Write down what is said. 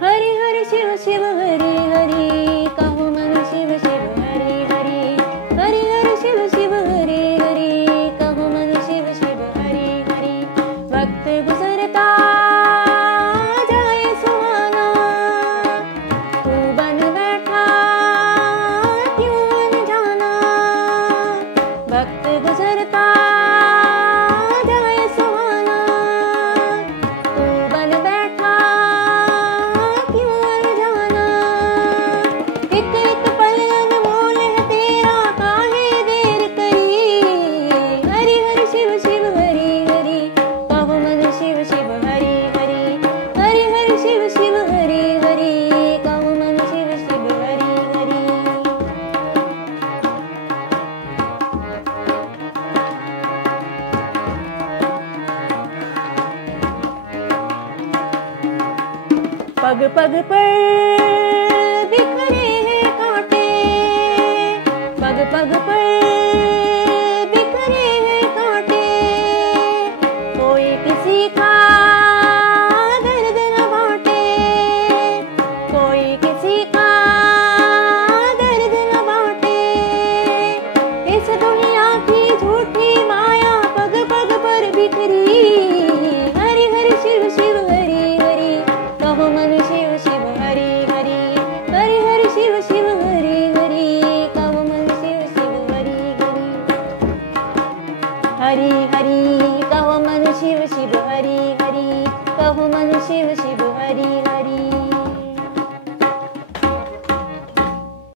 हरि हरि शिव शिव हरि हरि, कहो मन शिव शिव हरि हरि। हरि हरि शिव शिव हरि हरि, कहो मन शिव शिव हरि हरि। वक्त गुजरता जाए सुहाना, तू बन बैठा क्यों अनजाना। वक्त गुजरता जाए सुहाना, तू बन बैठा क्यों अनजाना। एक एक पल अनमोल है तेरा, काहे देर करी। हरि हरि शिव शिव हरि हरि, कहो मन शिव शिव हरि हरि। हरि हरि शिव शिव हरि हरि, कहो मन शिव शिव हरि हरि। पग पग पर बिखरे हैं कांटे, पग पग पर बिखरे हैं कांटे। कोई किसी का दर्द न बांटे, कोई किसी का दर्द न बांटे। इस दुनिया की झूठी माया पग पग पर बिखरी। हरि हरि शिव शिव हरि हरि, कहो मन शिव शिव हरि हरि। हरि हरि शिव शिव हरि हरि, कहो मन शिव शिव हरि हरि। हरि हरि, कहो मन शिव शिव हरि हरि, कहो मन शिव शिव